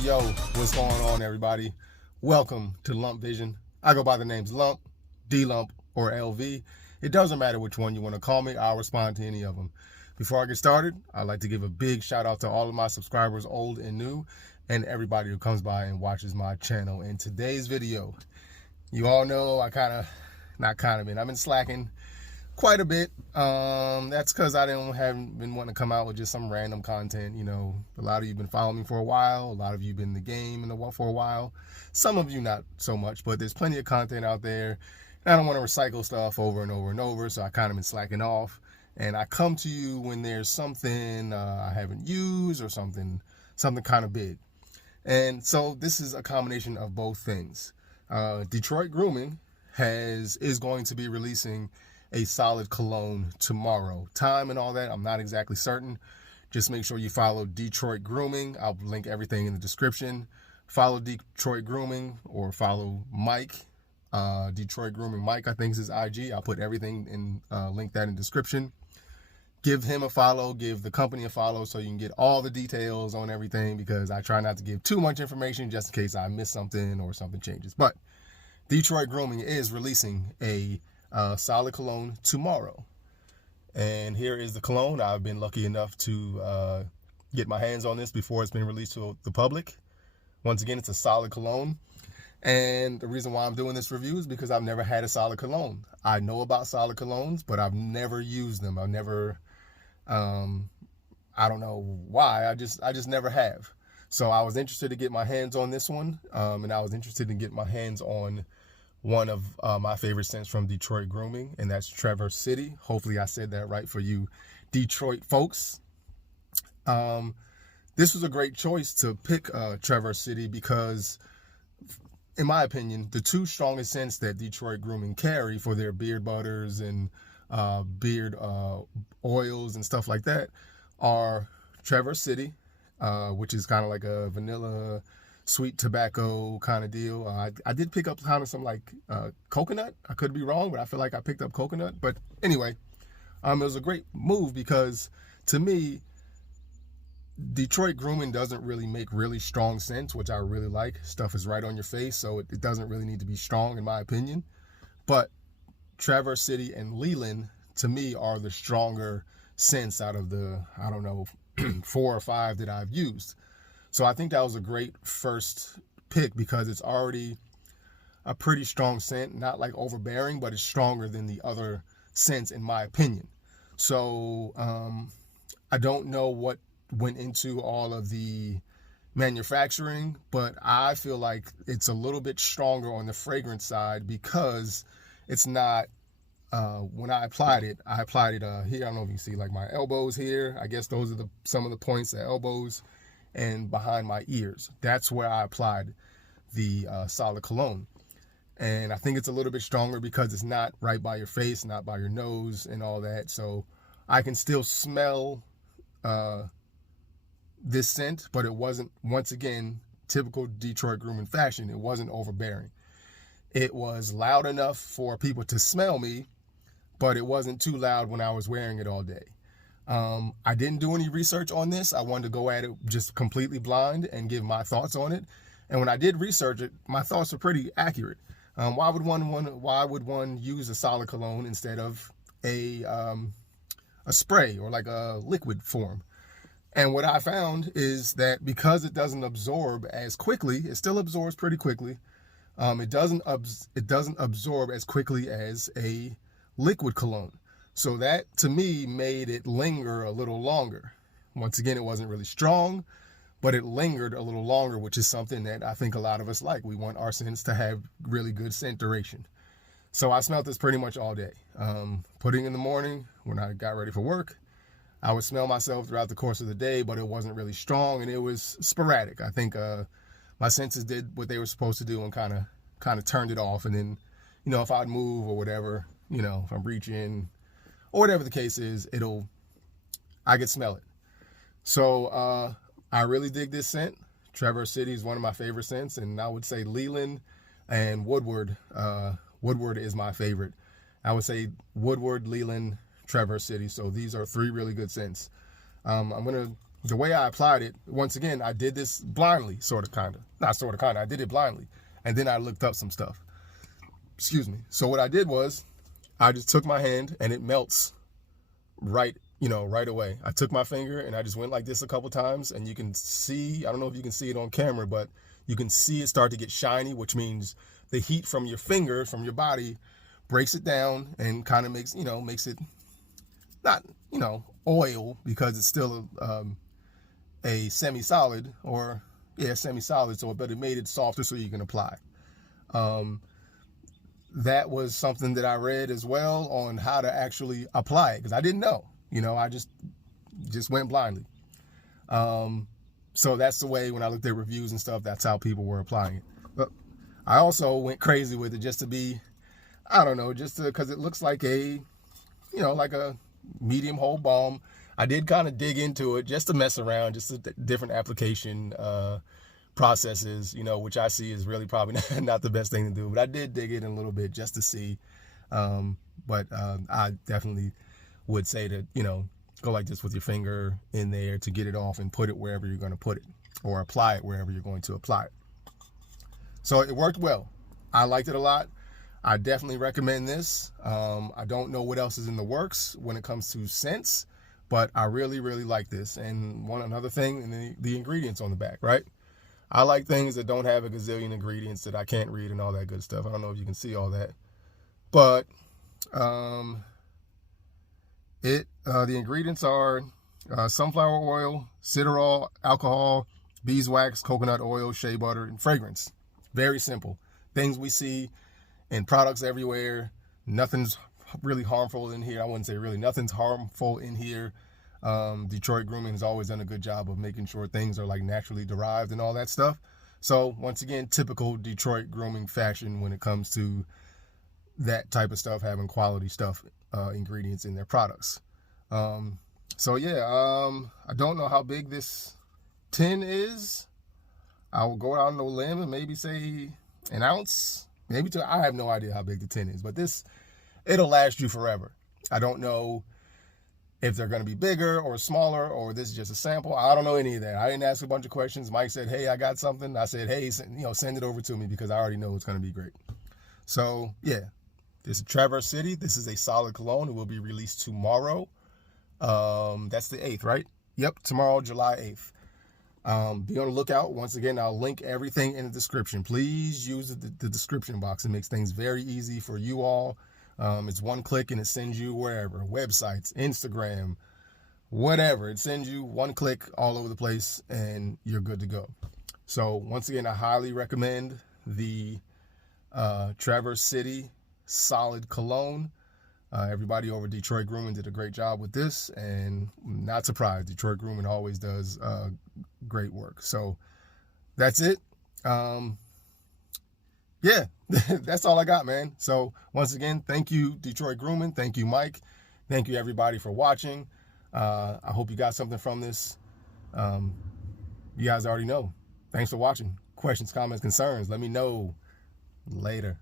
Yo, what's going on, everybody? Welcome to Lump Vision. I go by the names Lump, D-Lump, or LV. It doesn't matter which one you want to call me. I'll respond to any of them. Before I get started, I'd like to give a big shout out to all of my subscribers, old and new, and everybody who comes by and watches my channel. In today's video, you all know I've been slacking quite a bit. That's because I haven't been wanting to come out with just some random content. You know, a lot of you have been following me for a while. A lot of you have been in the game for a while. Some of you not so much, but there's plenty of content out there. And I don't want to recycle stuff over and over and over, so I kind of been slacking off. And I come to you when there's something I haven't used or something kind of big. And so this is a combination of both things. Detroit Grooming is going to be releasing a solid cologne tomorrow. Time and all that, I'm not exactly certain. Just make sure you follow Detroit Grooming. I'll link everything in the description. Follow Detroit Grooming or follow Mike. Detroit Grooming Mike, I think is his IG. I'll put everything in, link that in the description. Give him a follow, give the company a follow so you can get all the details on everything, because I try not to give too much information just in case I miss something or something changes. But Detroit Grooming is releasing a solid cologne tomorrow. And here is the cologne. I've been lucky enough to get my hands on this before it's been released to the public. Once again, it's a solid cologne. And the reason why I'm doing this review is because I've never had a solid cologne. I know about solid colognes, but I've never used them. I've never, I don't know why. I just never have. So I was interested to get my hands on this one. And I was interested in getting my hands on one of my favorite scents from Detroit Grooming, and that's Traverse City. Hopefully I said that right for you Detroit folks. This was a great choice to pick Traverse City because, in my opinion, the two strongest scents that Detroit Grooming carry for their beard butters and beard oils and stuff like that are Traverse City, which is kind of like a vanilla sweet tobacco kind of deal. I did pick up kind of some like coconut. I could be wrong, but I feel like I picked up coconut. But anyway, it was a great move because, to me, Detroit Grooming doesn't really make really strong scents, which I really like. Stuff is right on your face, so it doesn't really need to be strong, in my opinion. But Traverse City and Leland, to me, are the stronger scents out of the, 4 or 5 that I've used. So I think that was a great first pick because it's already a pretty strong scent, not like overbearing, but it's stronger than the other scents, in my opinion. So I don't know what went into all of the manufacturing, but I feel like it's a little bit stronger on the fragrance side because it's not, when I applied it here. I don't know if you can see like my elbows here. I guess those are some of the points, the elbows and behind my ears. That's where I applied the solid cologne. And I think it's a little bit stronger because it's not right by your face, not by your nose and all that. So I can still smell this scent, but it wasn't, once again, typical Detroit Grooming fashion. It wasn't overbearing. It was loud enough for people to smell me, but it wasn't too loud when I was wearing it all day. I didn't do any research on this. I wanted to go at it just completely blind and give my thoughts on it. And when I did research it, my thoughts are pretty accurate. Why would one use a solid cologne instead of a spray or like a liquid form? And what I found is that because it doesn't absorb as quickly, it still absorbs pretty quickly. It doesn't absorb as quickly as a liquid cologne. So that, to me, made it linger a little longer. Once again, it wasn't really strong, but it lingered a little longer, which is something that I think a lot of us like. We want our scents to have really good scent duration. So I smelled this pretty much all day. Putting in the morning, when I got ready for work, I would smell myself throughout the course of the day, but it wasn't really strong and it was sporadic. I think my senses did what they were supposed to do and kind of turned it off. And then, if I'd move or whatever, if I'm reaching or whatever the case is, I could smell it. So I really dig this scent. Traverse City is one of my favorite scents, and I would say Leland and Woodward. Woodward is my favorite. I would say Woodward, Leland, Traverse City. So these are 3 really good scents. I'm going to the way I applied it, once again, I did this blindly, sort of, kind of. Not sort of, kind of. I did it blindly. And then I looked up some stuff. Excuse me. So what I did was I just took my hand and it melts right away. I took my finger and I just went like this a couple times, and you can see, I don't know if you can see it on camera, but you can see it start to get shiny, which means the heat from your finger, from your body, breaks it down and kind of makes it not, oil, because it's still a semi-solid, or semi-solid, but it made it softer so you can apply. That was something that I read as well on how to actually apply it, because I didn't know. I just went blindly. So that's the way, when I looked at reviews and stuff, that's how people were applying it. But I also went crazy with it just to be, I don't know, because it looks like like a medium hold balm. I did kind of dig into it just to mess around, just the different application processes, which I see is really probably not the best thing to do. But I did dig in a little bit just to see. But I definitely would say to, go like this with your finger in there to get it off and put it wherever you're going to put it, or apply it wherever you're going to apply it. So it worked well. I liked it a lot. I definitely recommend this. I don't know what else is in the works when it comes to scents, but I really, really like this. And another thing, the ingredients on the back, right? I like things that don't have a gazillion ingredients that I can't read and all that good stuff. I don't know if you can see all that, but the ingredients are sunflower oil, citral, alcohol, beeswax, coconut oil, shea butter, and fragrance. Very simple. Things we see in products everywhere. Nothing's really harmful in here. I wouldn't say really. Nothing's harmful in here. Detroit Grooming has always done a good job of making sure things are like naturally derived and all that stuff. So once again, typical Detroit Grooming fashion when it comes to that type of stuff, having quality stuff, ingredients in their products. So yeah, I don't know how big this tin is. I will go out on a limb and maybe say an ounce, maybe two. I have no idea how big the tin is, but it'll last you forever. I don't know if they're going to be bigger or smaller, or this is just a sample. I don't know any of that. I didn't ask a bunch of questions. Mike said, hey, I got something. I said, hey, send it over to me, because I already know it's going to be great. So yeah, this is Traverse City. This is a solid cologne. It will be released tomorrow. That's the 8th, right? Yep, tomorrow, July 8th. Be on the lookout. Once again, I'll link everything in the description. Please use the description box. It makes things very easy for you all. It's one click and it sends you wherever, websites, Instagram, whatever. It sends you one click all over the place and you're good to go. So once again, I highly recommend the Traverse City Solid Cologne. Everybody over Detroit Grooming did a great job with this, and not surprised. Detroit Grooming always does great work. So that's it. Yeah, that's all I got, man. So once again, thank you, Detroit Grooming. Thank you, Mike. Thank you, everybody, for watching. I hope you got something from this. You guys already know. Thanks for watching. Questions, comments, concerns, let me know. Later.